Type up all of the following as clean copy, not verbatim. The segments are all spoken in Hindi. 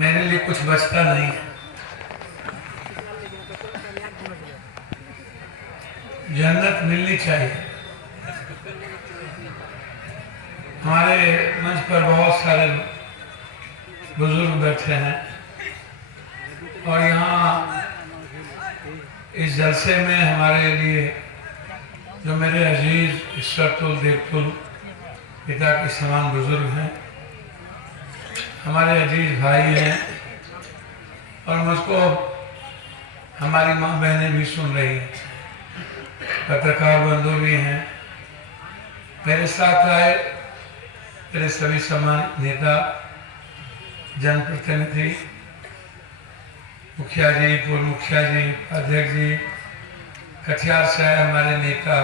मेरे लिए कुछ बचता नहीं है। जन्नत मिलनी चाहिए। हमारे मंच पर बहुत सारे बुजुर्ग बैठे हैं और यहाँ इस जलसे में हमारे लिए जो मेरे अजीज ईश्वरतुल देवतुल पिता के समान बुजुर्ग हैं, हमारे अजीज भाई हैं और मुझको हमारी माँ बहनें भी सुन रही हैं, पत्रकार बंधु भी हैं। मेरे साथ आए मेरे सभी सम्मानित नेता, जनप्रतिनिधि, मुखिया जी, पूर्व मुखिया जी, अध्यक्ष जी, कटिहार से आए हमारे नेता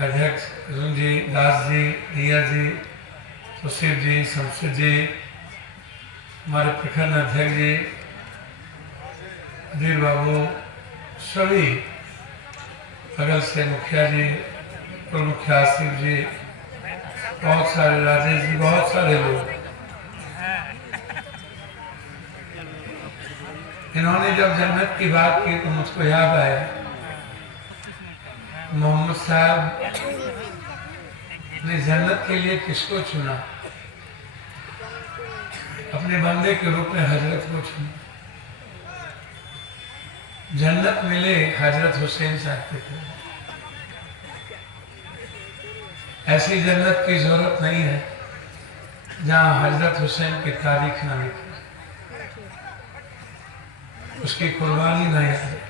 अध्यक्ष अरुण जी, दास जी, नियर जी, सुशील जी, शमशेद जी, हमारे प्रखंड अध्यक्ष जी, अधीर बाबू, सभी बगल से मुखिया जी, पूर्व मुखिया आसिफ जी, बहुत सारे राजेश जी, बहुत सारे लोग। इन्होंने जब जन्नत की बात की तो मुझको याद आया मोहम्मद साहब ने जन्नत के लिए किसको चुना? अपने बंदे के रूप में हजरत को चुना। जन्नत मिले हजरत हुसैन चाहते थे। ऐसी जन्नत की जरूरत नहीं है जहां हजरत हुसैन की तारीख ना लिखी, उसकी कुर्बानी ना याद,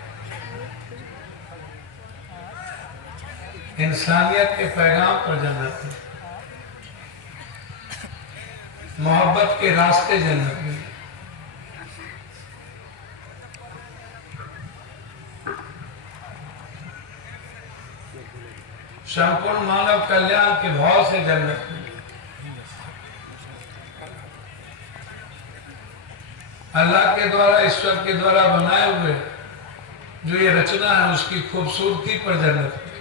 इंसानियत के पैगाम पर जन्नत है, मोहब्बत के रास्ते जन्नत में। संपूर्ण मानव कल्याण के भाव से जन्नत में। अल्लाह के द्वारा, ईश्वर के द्वारा बनाए हुए जो ये रचना है उसकी खूबसूरती पर जन्नत में।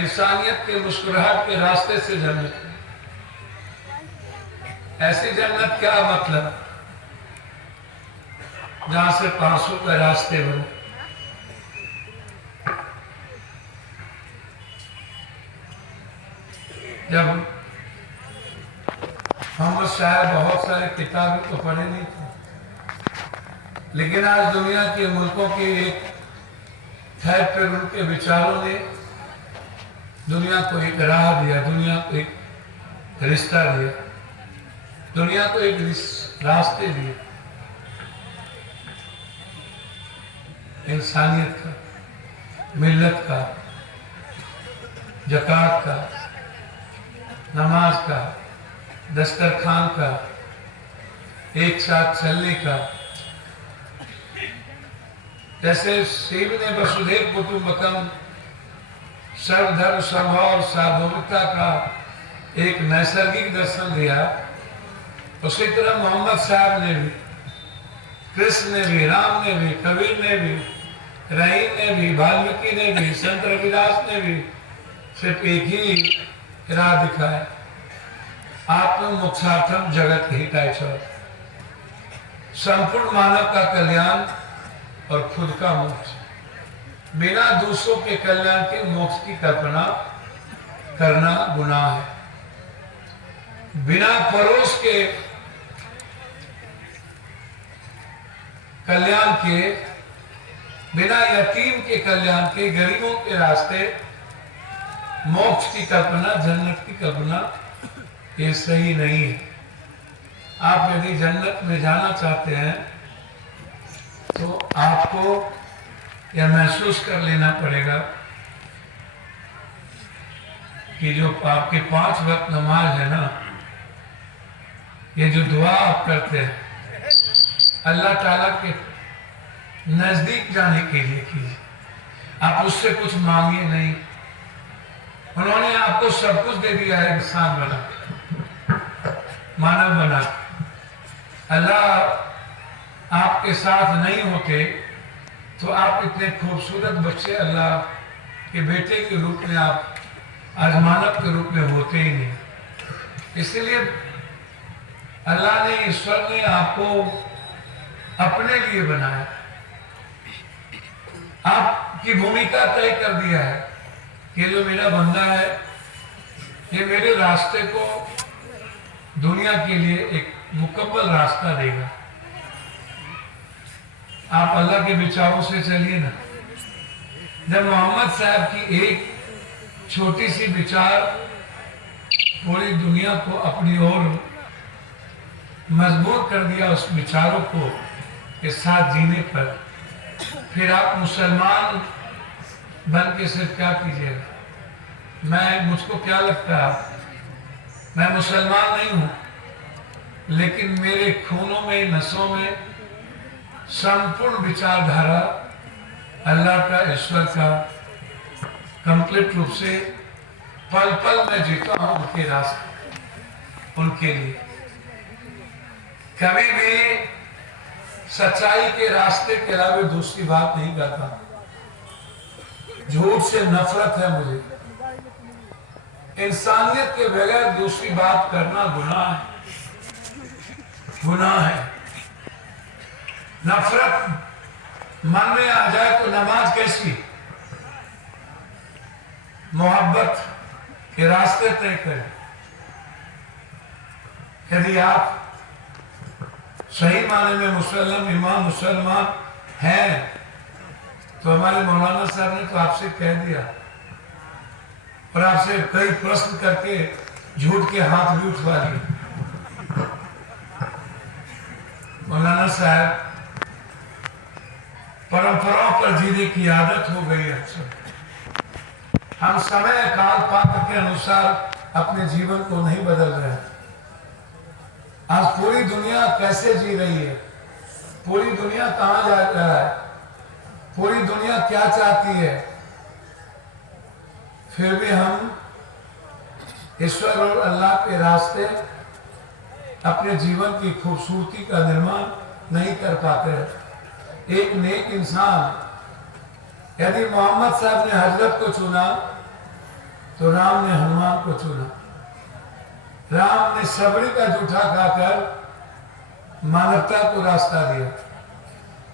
इंसानियत के मुस्कुराहट के रास्ते से जन्नत में। ऐसी जन्नत क्या मतलब जहां से आंसू के रास्ते बने। जब मोहम्मद साहब बहुत सारे किताबें तो पढ़े नहीं थे, लेकिन आज दुनिया के मुल्कों के एक खैर पर उनके विचारों ने दुनिया को एक राह दिया, दुनिया को एक रिश्ता दिया, दुनिया को एक रास्ते दिए इंसानियत का, मिल्लत का, ज़कात का, नमाज का, दस्तरखान का, एक साथ चलने का। जैसे शिव ने वसुधैव कुटुंबकम, सर्वधर्म समभाव सार्वभौमिकता का एक नैसर्गिक दर्शन दिया, उसी तरह मोहम्मद साहब ने भी, कृष्ण ने भी, राम ने भी, कबीर ने भी, रहीम ने भी, वाल्मीकि ने भी, संत रविदास ने भी सिर्फ एक ही राह दिखाया, आत्म मोक्षार्थम जगत हिताय च, संपूर्ण मानव का कल्याण और खुद का मोक्ष। बिना दूसरों के कल्याण के मोक्ष की कल्पना करना गुनाह है। बिना पड़ोस के कल्याण के, बिना यतीम के कल्याण के, गरीबों के रास्ते मोक्ष की कल्पना, जन्नत की कल्पना, ये सही नहीं है। आप यदि जन्नत में जाना चाहते हैं तो आपको यह महसूस कर लेना पड़ेगा कि जो आपके 5 वक्त नमाज है ना, ये जो दुआ आप करते हैं अल्लाह ताला के नजदीक जाने के लिए कीजिए। आप उससे कुछ मांगिए नहीं, उन्होंने आपको सब कुछ दे दिया है, इंसान बना, मानव बना। अल्लाह आपके साथ नहीं होते तो आप इतने खूबसूरत बच्चे अल्लाह के बेटे के रूप में, आप आज मानव के रूप में होते ही नहीं। इसलिए अल्लाह ने, ईश्वर ने आपको अपने लिए बनाया, आपकी भूमिका तय कर दिया है कि जो मेरा बंदा है ये मेरे रास्ते को दुनिया के लिए एक मुकम्मल रास्ता देगा। आप अल्लाह के विचारों से चलिए ना। जब मोहम्मद साहब की एक छोटी सी विचार पूरी दुनिया को अपनी ओर मजबूर कर दिया, उस विचारों को के साथ जीने पर, फिर आप मुसलमान बन के सिर्फ क्या कीजिएगा? मुझको क्या लगता है, मैं मुसलमान नहीं हूं, लेकिन मेरे खूनों में, नसों में संपूर्ण विचारधारा अल्लाह का, ईश्वर का कंप्लीट रूप से पल पल में जीता हूं उनके रास्ते, उनके लिए। कभी भी सच्चाई के रास्ते के अलावा दूसरी बात नहीं करता। झूठ से नफरत है मुझे। इंसानियत के बगैर दूसरी बात करना गुनाह है, गुनाह है। नफरत मन में आ जाए तो नमाज कैसी? मोहब्बत के रास्ते तय करें। यदि आप सही माने में मुसलमान हैं, तो हमारे मौलाना साहब ने तो आपसे कह दिया और आपसे कई प्रश्न करके झूठ के हाथ भी उठवा लिए। मौलाना साहब, परंपराओं पर जीने की आदत हो गई है। हम समय काल पात्र के अनुसार अपने जीवन को नहीं बदल रहे। आज पूरी दुनिया कैसे जी रही है, पूरी दुनिया कहां जा रहा है, पूरी दुनिया क्या चाहती है, फिर भी हम ईश्वर और अल्लाह के रास्ते अपने जीवन की खूबसूरती का निर्माण नहीं कर पाते। एक नेक इंसान, यदि मोहम्मद साहब ने हजरत को चुना तो राम ने हनुमान को चुना। राम ने सबरी का जूठा खाकर मानवता को रास्ता दिया।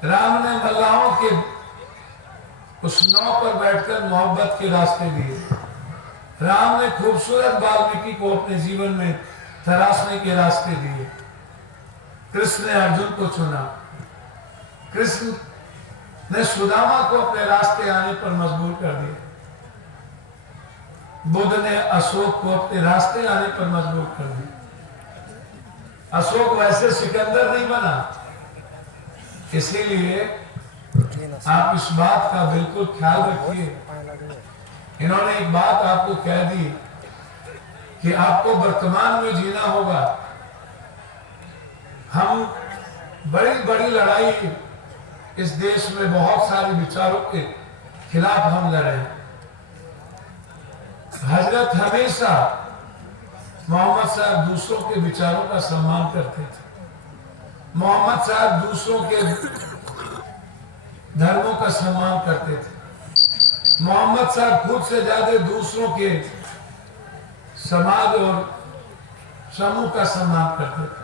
राम ने मल्लाहों के उस नाव पर बैठकर मोहब्बत के रास्ते दिए। राम ने खूबसूरत वाल्मीकि को अपने जीवन में तराशने के रास्ते दिए। कृष्ण ने अर्जुन को चुना। कृष्ण ने सुदामा को अपने रास्ते आने पर मजबूर कर दिया। बुद्ध ने अशोक को अपने रास्ते आने पर मजबूर कर दिया। अशोक वैसे सिकंदर नहीं बना। इसीलिए आप इस बात का बिल्कुल ख्याल रखिए। इन्होंने एक बात आपको कह दी कि आपको वर्तमान में जीना होगा। हम बड़ी बड़ी लड़ाई इस देश में बहुत सारे विचारों के खिलाफ हम लड़े। हजरत हमेशा मोहम्मद साहब दूसरों के विचारों का सम्मान करते थे। मोहम्मद साहब दूसरों के धर्मों का सम्मान करते थे। मोहम्मद साहब खुद से ज्यादा दूसरों के समाज और समूह का सम्मान करते थे।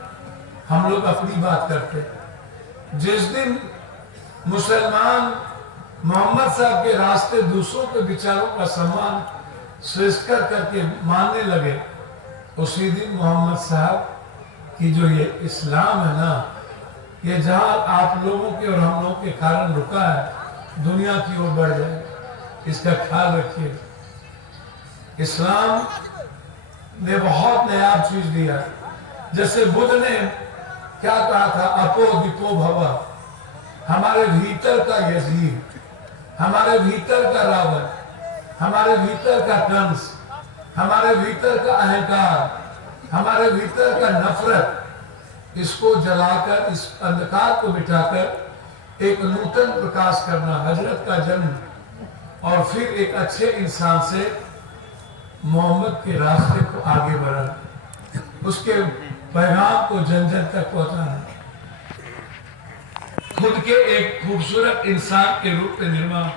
हम लोग अपनी बात करते। जिस दिन मुसलमान मोहम्मद साहब के रास्ते दूसरों के विचारों का सम्मान श्रेष्ठ करके मानने लगे, उसी दिन मोहम्मद साहब की जो ये इस्लाम है ना, ये जहां आप लोगों के और हम लोगों के कारण रुका है, दुनिया की ओर बढ़ जाए, इसका ख्याल रखिए। इस्लाम ने बहुत नया चीज दिया। जैसे बुद्ध ने क्या कहा था, अपो दीपो भवा, हमारे भीतर का यजीद, हमारे भीतर का रावण, हमारे भीतर का कंस, हमारे भीतर का अहंकार, हमारे भीतर का नफरत, इसको जलाकर, इस अंधकार को मिटाकर एक नूतन प्रकाश करना, हजरत का जन्म, और फिर एक अच्छे इंसान से मोहम्मद के रास्ते को आगे बढ़ाना, उसके पैगाम को जन जन तक पहुंचाना, खुद के एक खूबसूरत इंसान के रूप में निर्माण।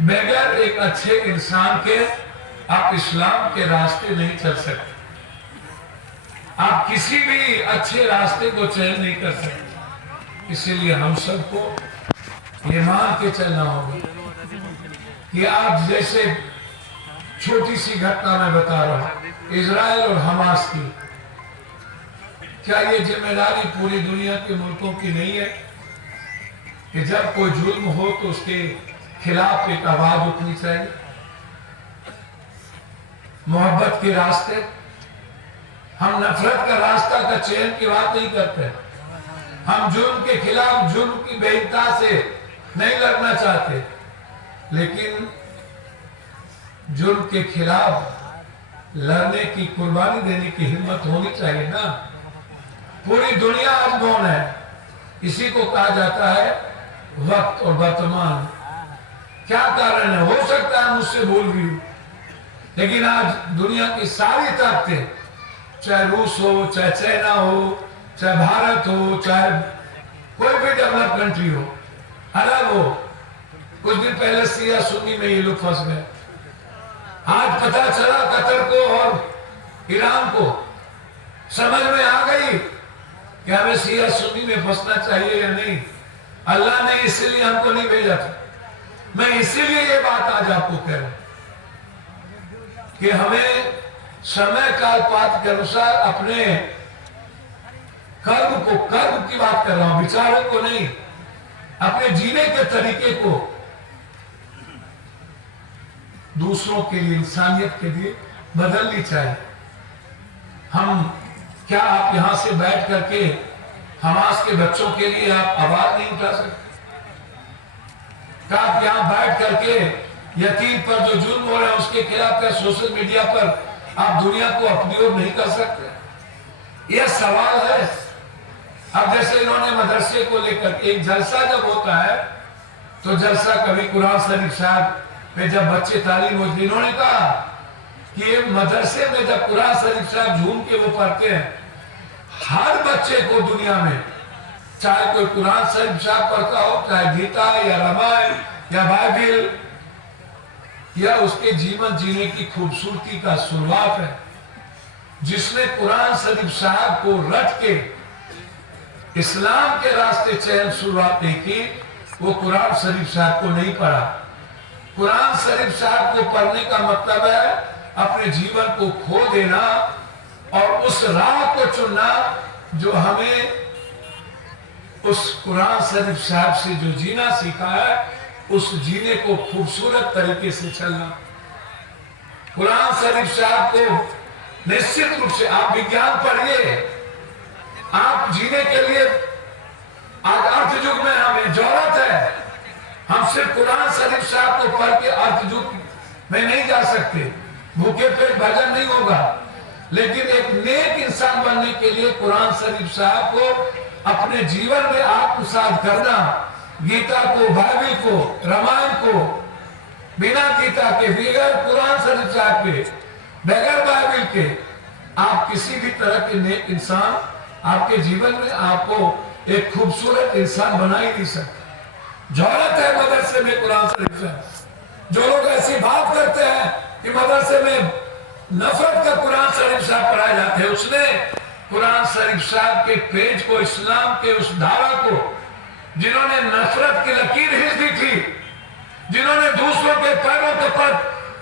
बगैर एक अच्छे इंसान के आप इस्लाम के रास्ते नहीं चल सकते। आप किसी भी अच्छे रास्ते को चयन नहीं कर सकते। इसीलिए हम सबको ये मान के चलना होगा कि आज जैसे छोटी सी घटना मैं बता रहा हूं इजराइल और हमास की, क्या ये जिम्मेदारी पूरी दुनिया के मुल्कों की नहीं है कि जब कोई जुल्म हो तो उसके खिलाफ एक आवाज उठनी चाहिए? मोहब्बत के रास्ते, हम नफरत का रास्ता का चयन की बात नहीं करते। हम जुल्म के खिलाफ जुल्म की बेइंता से नहीं लड़ना चाहते, लेकिन जुल्म के खिलाफ लड़ने की, कुर्बानी देने की हिम्मत होनी चाहिए ना। पूरी दुनिया आज मौन है। इसी को कहा जाता है वक्त और वर्तमान। क्या कारण है? हो सकता है मुझसे भूल गई, लेकिन आज दुनिया की सारी ताकतें, चाहे रूस हो, चाहे चाइना हो, चाहे भारत हो, चाहे कोई भी डेवलप कंट्री हो, अरब हो, कुछ दिन पहले सिया सुन्नी में ये लोग फंस गए। आज पता चला कतर को और ईरान को समझ में आ गई कि हमें सिया सुन्नी में फंसना चाहिए या नहीं। अल्लाह ने इसीलिए हमको नहीं भेजा था। मैं इसीलिए ये बात आज आपको कह रहा हूं कि हमें समय काल पात्र के अनुसार अपने कर्म की बात कर रहा हूं, विचारों को नहीं, अपने जीने के तरीके को दूसरों के लिए, इंसानियत के लिए बदलनी चाहिए। हम क्या आप यहां से बैठ करके हमास के बच्चों के लिए आप आवाज नहीं उठा सकते? क्या आप यहां बैठ करके यतीम पर जो जुल्म हो रहा है उसके खिलाफ क्या सोशल मीडिया पर आप दुनिया को अपनी ओर नहीं कर सकते? यह सवाल है। अब जैसे इन्होंने मदरसे को लेकर एक जलसा जब होता है तो जलसा कभी कुरान शरीफ साहब में जब बच्चे तालीम होती, इन्होंने कहा कि ये मदरसे में जब कुरान शरीफ साहब झूम के वो पढ़ते हैं, हर बच्चे को दुनिया में, चाहे कोई कुरान शरीफ साहब पढ़ता हो, चाहे गीता या रामायण या बाइबिल या उसके जीवन जीने की खूबसूरती का शुरुआत है। जिसने कुरान शरीफ साहब को रट के इस्लाम के रास्ते चयन शुरुआत नहीं की, वो कुरान शरीफ साहब को नहीं पढ़ा। कुरान शरीफ साहब को पढ़ने का मतलब है अपने जीवन को खो देना और उस राह को चुनना जो हमें उस कुरान शरीफ साहब से जो जीना सीखा है, उस जीने को खूबसूरत तरीके से चलना। कुरान शरीफ साहब को निश्चित रूप से आप विज्ञान पढ़िए, आप जीने के लिए आज अर्थ युग में हमें जरूरत है। हम सिर्फ कुरान शरीफ साहब को पढ़ के अर्थ युग में नहीं जा सकते, भूखे पेट भजन नहीं होगा, लेकिन एक नेक इंसान बनने के लिए कुरान शरीफ साहब को अपने जीवन में आत्मसात करना। गीता को, बाइबिल को, रामायण को बिना गीता के, बगैर कुरान शरीफ साहब के, बगैर बाइबिल के आप किसी भी तरह के नेक इंसान आपके जीवन में आपको एक खूबसूरत इंसान बना ही नहीं सकता। जरूरत है मदरसे में कुरान शरीफ साहब। जो लोग ऐसी बात करते हैं कि मदरसे में नफरत का कुरान शरीफ साहब पढ़ाए जाते हैं, उसने कुरान शरीफ साहब के पेज को, इस्लाम के उस धारा को, जिन्होंने नफरत की लकीर खींच दी थी, जिन्होंने दूसरों के पैरों के पर,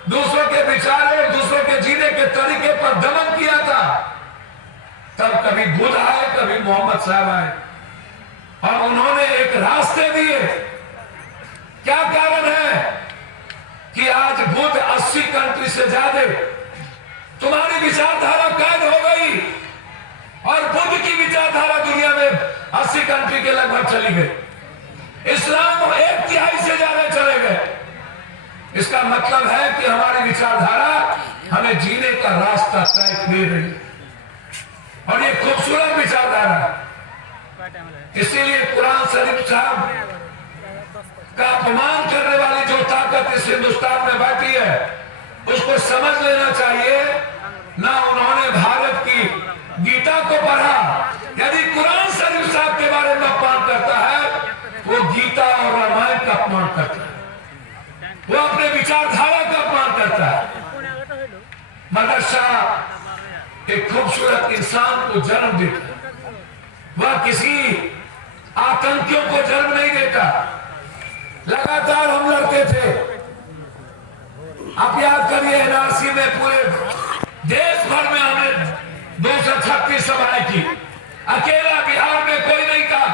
दूसरों के विचारों और दूसरों के जीने के तरीके पर दमन किया था, तब कभी बुद्ध आए, कभी मोहम्मद साहब आए और उन्होंने एक रास्ते दिए। क्या कारण है कि आज बुद्ध 80 कंट्री से ज्यादा तुम्हारी विचारधारा कैद हो गई और बुद्ध की विचारधारा दुनिया में 80 कंट्री के लगभग चली गई। इस्लाम 1/3 से ज्यादा चले गए। इसका मतलब है कि हमारी विचारधारा हमें जीने का रास्ता तय दे रही है और ये खूबसूरत विचारधारा है। इसीलिए कुरान शरीफ साहब का अपमान करने वाली जो ताकत इस हिंदुस्तान में बैठी है, उसको समझ लेना चाहिए। ना उन्होंने भारत की गीता को पढ़ा। यदि कुरान शरीफ साहब के बारे में अपमान करता है, वो गीता और रामायण का अपमान करता है, वो अपने विचारधारा का अपमान करता है। मदरसा एक खूबसूरत इंसान को जन्म देता, वह किसी आतंकियों को जन्म नहीं देता। लगातार हम लड़ते थे। आप याद करिए एनआरसी में पूरे देश भर में हमें 236 सभाएं की, अकेला बिहार में कोई नहीं था।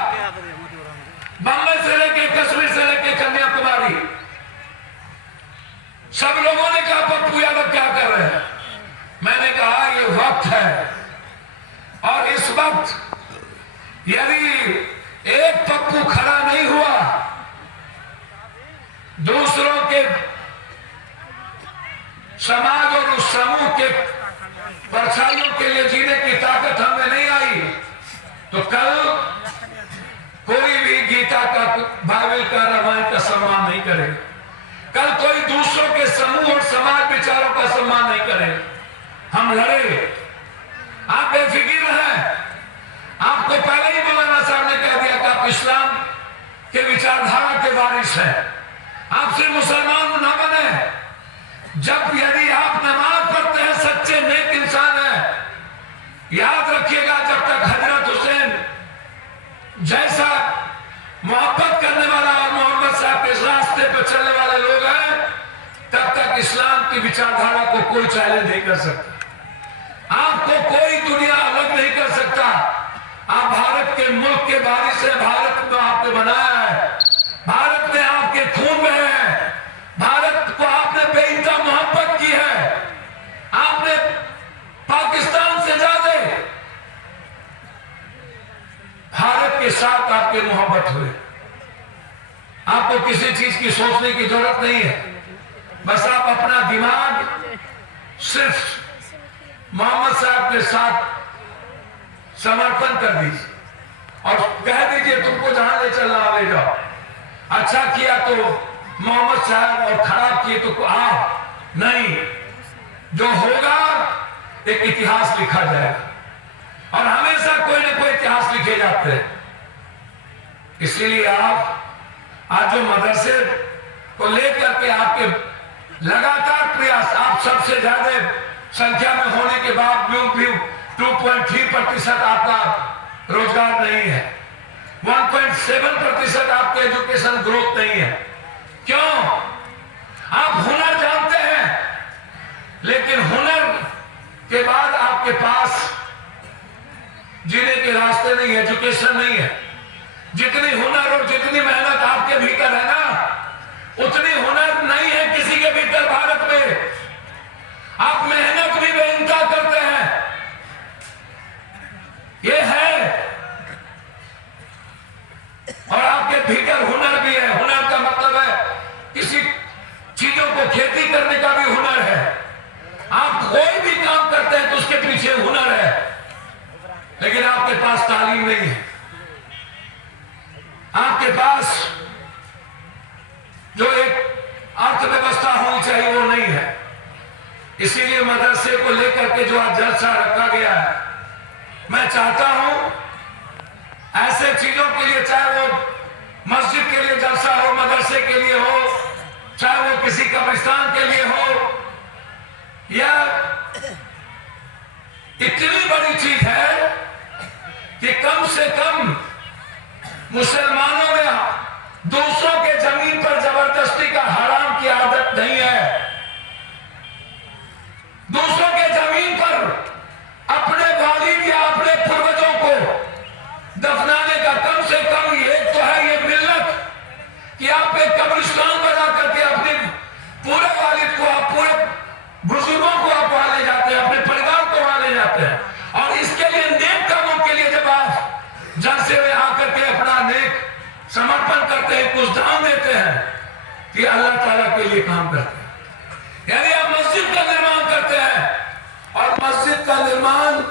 बम्बई से लेके कश्मीर से लेके कन्याकुमारी सब लोगों ने कहा पप्पू यादव क्या कर रहे हैं। मैंने कहा ये वक्त है, और इस वक्त यदि एक पप्पू खड़ा नहीं हुआ, दूसरों के समाज और उस समूह के परछाइयों के लिए जीने की ताकत हमें नहीं आई, तो कल कोई भी गीता का, बाइबल का, रामायण का सम्मान नहीं करेगा। कल कोई दूसरों के समूह और समाज विचारों का सम्मान नहीं करेगा। हम लड़े, आप बेफिक्र हैं। आपको पहले ही मौलाना साहब ने कह दिया कि आप इस्लाम के विचारधारा के वारिस हैं, आप सिर्फ मुसलमान ना बने। जब यदि आप नमाज पढ़ते हैं, सच्चे नेक इंसान हैं, याद रखिएगा जब तक हजरत हुसैन जैसा मोहब्बत करने वाला और मोहम्मद साहब के रास्ते पर चलने वाले लोग हैं, तब तक इस्लाम की विचारधारा को कोई चैलेंज नहीं कर सकता। आपको कोई दुनिया अलग नहीं कर सकता। आप भारत के मुल्क के वारिस हैं, भारत को आपने बनाया है, भारत में आपके खून में है, भारत को आपने बेइंतहा मोहब्बत की है। आपने पाकिस्तान से ज्यादा भारत के साथ आपके मोहब्बत हुए। आपको किसी चीज की सोचने की जरूरत नहीं है, बस आप अपना दिमाग सिर्फ मोहम्मद साहब के साथ समर्पण कर दीजिए और कह दीजिए तुमको जहां ले चलना ले जाओ। अच्छा किया तो मोहम्मद साहब और खराब किए तो आप नहीं। जो होगा एक इतिहास लिखा जाएगा और हमेशा कोई ना कोई इतिहास लिखे जाते हैं। इसीलिए आप आज जो मदरसे को लेकर के आपके लगातार प्रयास, आप सबसे ज्यादा संख्या में होने के बावजूद भी 2.3% आपका रोजगार नहीं है, 1.7% आपके एजुकेशन ग्रोथ नहीं है। क्यों? आप हुनर जानते हैं, लेकिन हुनर के बाद आपके पास जीने के रास्ते नहीं है, एजुकेशन नहीं है। जितनी हुनर और जितनी मेहनत आपके भीतर है ना, उतनी हुनर नहीं है किसी के भीतर भारत में। आप मेहनत भी बेइंतहा करते हैं, ये है, और आपके भीतर हुनर भी है। हुनर का मतलब है किसी चीजों को खेती करने का भी हुनर है। आप कोई भी काम करते हैं तो उसके पीछे हुनर है, लेकिन आपके पास तालीम नहीं है, आपके पास जो एक अर्थव्यवस्था होनी चाहिए वो नहीं है। इसीलिए मदरसे को लेकर के जो आज जलसा रखा गया है, मैं चाहता हूं ऐसे चीजों के लिए, चाहे वो मस्जिद के लिए जलसा हो, मदरसे के लिए हो, चाहे वो किसी कब्रिस्तान के लिए हो, या इतनी बड़ी चीज है कि कम से कम मुसलमानों में दूसरों के जमीन पर जबरदस्ती का हराम की आदत नहीं है। दूसरों के जमीन पर अपने वालिद या अपने पूर्वजों को दफनाने का कम से कम ये तो है ये मिल्लत कि आप एक कब्रिस्तान बना करके अपने पूरे वालिद को, आप पूरे बुजुर्गों को आप वहां ले जाते हैं, अपने परिवार को वहां ले जाते हैं, और इसके लिए नेक कामों के लिए जब आप जलसे में आकर के अपना नेक समर्पण करते हैं, कुछ दान देते हैं, कि अल्लाह ताला के लिए काम करते हैं। यानी आप मस्जिद का निर्माण करते हैं, और मस्जिद का निर्माण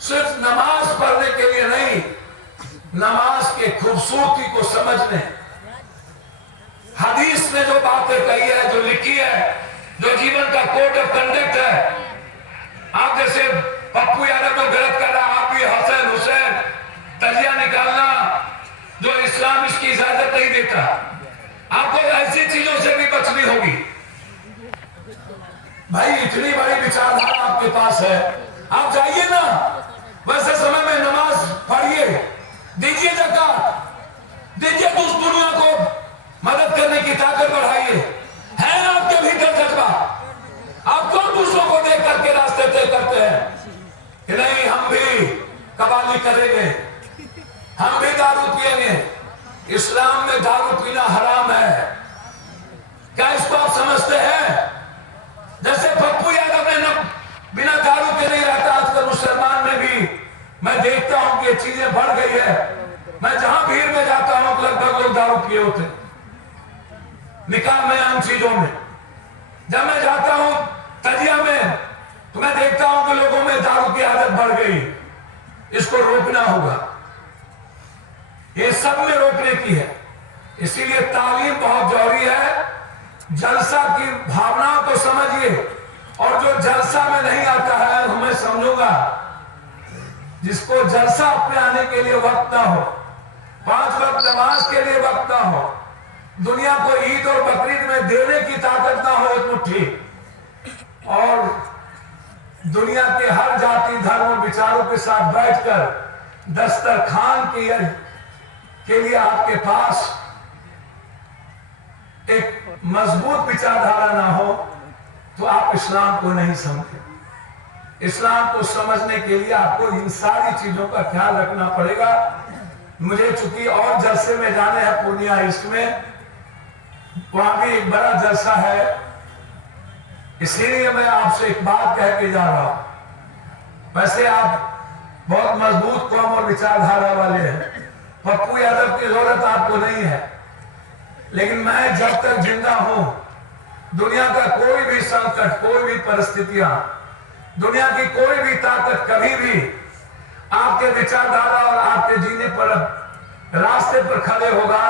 सिर्फ नमाज पढ़ने के लिए नहीं, नमाज के खूबसूरती को समझने, हदीस ने जो बातें कही है, जो लिखी है, जो जीवन का कोड ऑफ कंडक्ट है। आप जैसे पप्पू यादव जो गलत कर रहा, आप भी हसन हुसैन तजिया निकालना, जो इस्लाम इसकी इजाजत नहीं देता, आपको ऐसी चीजों से भी बचनी होगी। भाई इतनी बड़ी विचारधारा आपके पास है, आप जाइए ना, वैसे समय में नमाज पढ़िए, दीजिए ज़कात, दीजिए तो उस दुनिया को मदद करने की ताकत बढ़ाइए। है आपके भीतर जज्बा? आप क्यों दूसरों को देख करके रास्ते तय करते हैं कि नहीं हम भी कबाली करेंगे, हम भी दारू पिएंगे? इस्लाम में दारू पीना हराम है। क्या इसको आप समझते हैं? जैसे पप्पू यादव ने बिना दारू के नहीं रहता, आजकल मुसलमान में भी मैं देखता हूं कि ये चीजें बढ़ गई है। मैं जहां भीड़ में जाता हूं लगभग लोग दारू पिए होते, निकाह में, आम चीजों में। जब मैं जाता हूं तजिया में तो मैं देखता हूं कि लोगों में दारू की आदत बढ़ गई। इसको रोकना होगा, ये सब में रोकने की है। इसीलिए तालीम बहुत जरूरी है। जलसा की भावनाओं को समझिए, और जो जलसा में नहीं आता है मैं समझूंगा जिसको जलसा अपने आने के लिए वक्त ना हो, 5 वक्त नमाज के लिए वक्त ना हो, दुनिया को ईद और बकरीद में देने की ताकत ना हो एक मुट्ठी, और दुनिया के हर जाति धर्म विचारों के साथ बैठकर दस्तरखान के लिए आपके पास एक मजबूत विचारधारा ना हो तो आप इस्लाम को नहीं समझे। इस्लाम को समझने के लिए आपको इन सारी चीजों का ख्याल रखना पड़ेगा। मुझे चूंकि और जलसे में जाने हैं पूर्णिया ईस्ट में, वहां भी एक बड़ा जलसा है, इसीलिए मैं आपसे एक बात कह के जा रहा हूं। वैसे आप बहुत मजबूत कौम और विचारधारा वाले हैं, पप्पू यादव की जरूरत आपको नहीं है, लेकिन मैं जब तक जिंदा हूं, दुनिया का कोई भी संकट, कोई भी परिस्थितियां, दुनिया की कोई भी ताकत कभी भी आपके विचारधारा और आपके जीने पर रास्ते पर खड़े होगा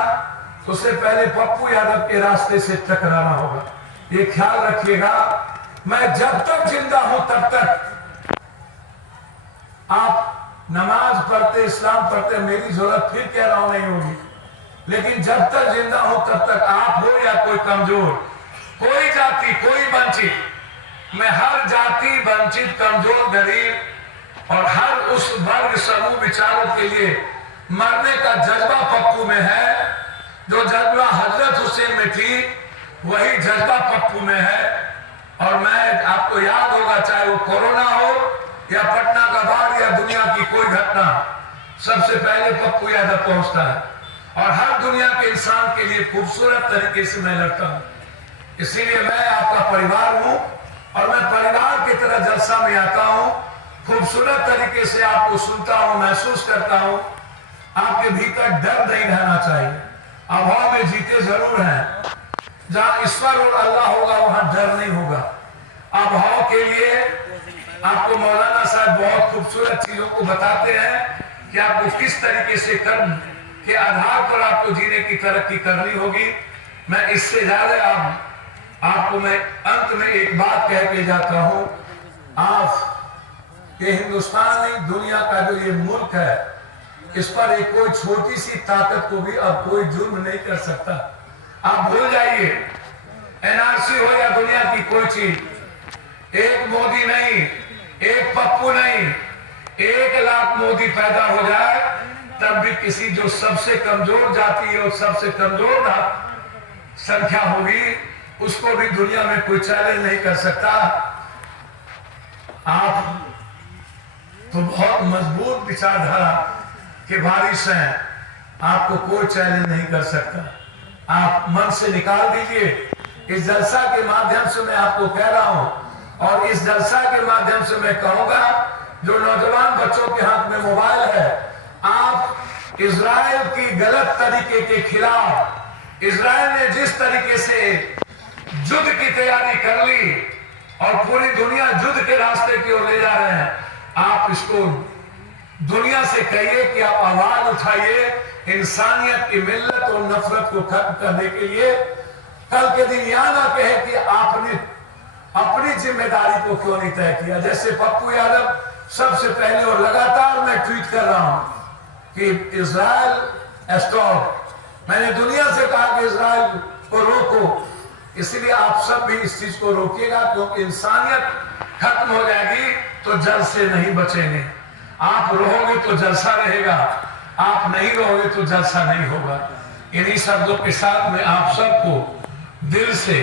तो उससे पहले पप्पू यादव के रास्ते से टकराना होगा। ये ख्याल रखिएगा। मैं जब तक जिंदा हूं तब तक आप नमाज पढ़ते, इस्लाम पढ़ते, मेरी जरूरत फिर कह रहा हूं नहीं होगी, लेकिन जब तक जिंदा हो तब तक आप हो या कोई कमजोर, कोई जाति, कोई वंचित, मैं हर जाति, वंचित, कमजोर, गरीब और हर उस वर्ग समूह विचारों के लिए मरने का जज्बा पप्पू में है। जो जज्बा हजरत हुसैन में थी वही जज्बा पप्पू में है। और मैं, आपको याद होगा, चाहे वो कोरोना हो या पटना का बाढ़ या दुनिया की कोई घटना, सबसे पहले पप्पू यादव पहुंचता है और हर दुनिया के इंसान के लिए खूबसूरत तरीके से मैं लड़ता हूं। इसीलिए मैं आपका परिवार हूं और मैं परिवार की तरह जलसा में आता हूं, खूबसूरत तरीके से आपको सुनता हूं, महसूस करता हूं। आपके भीतर डर नहीं रहना चाहिए। अभाव में जीते जरूर हैं, जहां ईश्वर और अल्लाह होगा वहां डर नहीं होगा। अभाव के लिए आपको मौलाना साहब बहुत खूबसूरत चीजों को बताते हैं कि आपको किस तरीके से कर्म के आधार पर आपको जीने की तरक्की करनी होगी। मैं इससे ज्यादा आपको मैं अंत में एक बात कह के जाता हूं। आप ये हिंदुस्तान नहीं, दुनिया का जो ये मुल्क है, इस पर एक कोई छोटी सी ताकत को भी अब कोई जुर्म नहीं कर सकता। आप भूल जाइए, एनआरसी हो या दुनिया की कोई चीज, एक मोदी नहीं, एक पप्पू नहीं, 1 लाख मोदी पैदा हो जाए तब भी किसी जो सबसे कमजोर जाति और सबसे कमजोर संख्या होगी उसको भी दुनिया में कोई चैलेंज नहीं कर सकता। आप तो बहुत मजबूत विचारधारा के वारिस हैं, आपको कोई चैलेंज नहीं कर सकता। आप मन से निकाल दीजिए। इस जलसा के माध्यम से मैं आपको कह रहा हूं और इस जलसा के माध्यम से मैं कहूंगा, जो नौजवान बच्चों के हाथ में मोबाइल है, आप इजराइल की गलत तरीके के खिलाफ, इजराइल ने जिस तरीके से युद्ध की तैयारी कर ली और पूरी दुनिया युद्ध के रास्ते की ओर ले जा रहे हैं, आप इसको दुनिया से कहिए कि आप आवाज उठाइए इंसानियत की मिल्लत और नफरत को खत्म करने के लिए। कल के दिन यह ना कहे कि आपने अपनी जिम्मेदारी को क्यों नहीं तय किया। जैसे पप्पू यादव सबसे पहले और लगातार मैं ट्वीट कर रहा हूं कि इजराइल स्टॉप, मैंने दुनिया से कहा कि इजराइल को रोको, इसलिए आप सब भी इस चीज को रोकिएगा क्योंकि इंसानियत खत्म हो जाएगी तो जल से नहीं बचेंगे। आप रहोगे तो जलसा रहेगा, आप नहीं रहोगे तो जलसा नहीं होगा। इन्हीं शब्दों के साथ मैं आप सबको दिल से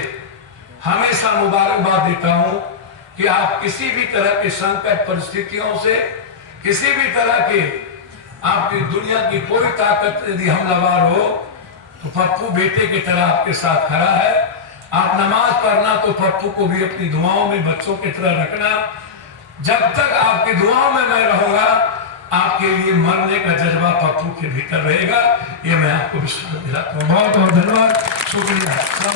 हमेशा मुबारकबाद देता हूं कि आप किसी भी तरह के संकट परिस्थितियों से, किसी भी तरह के आपकी दुनिया की कोई ताकत यदि हमलावर हो तो पप्पू बेटे की तरह आपके साथ खड़ा है। आप नमाज पढ़ना तो पप्पू को भी अपनी दुआओं में बच्चों की तरह रखना। जब तक आपकी दुआओं में मैं रहूंगा, आपके लिए मरने का जज्बा पप्पू के भीतर रहेगा। ये मैं आपको विश्वास दिलाता हूँ। बहुत बहुत धन्यवाद, शुक्रिया।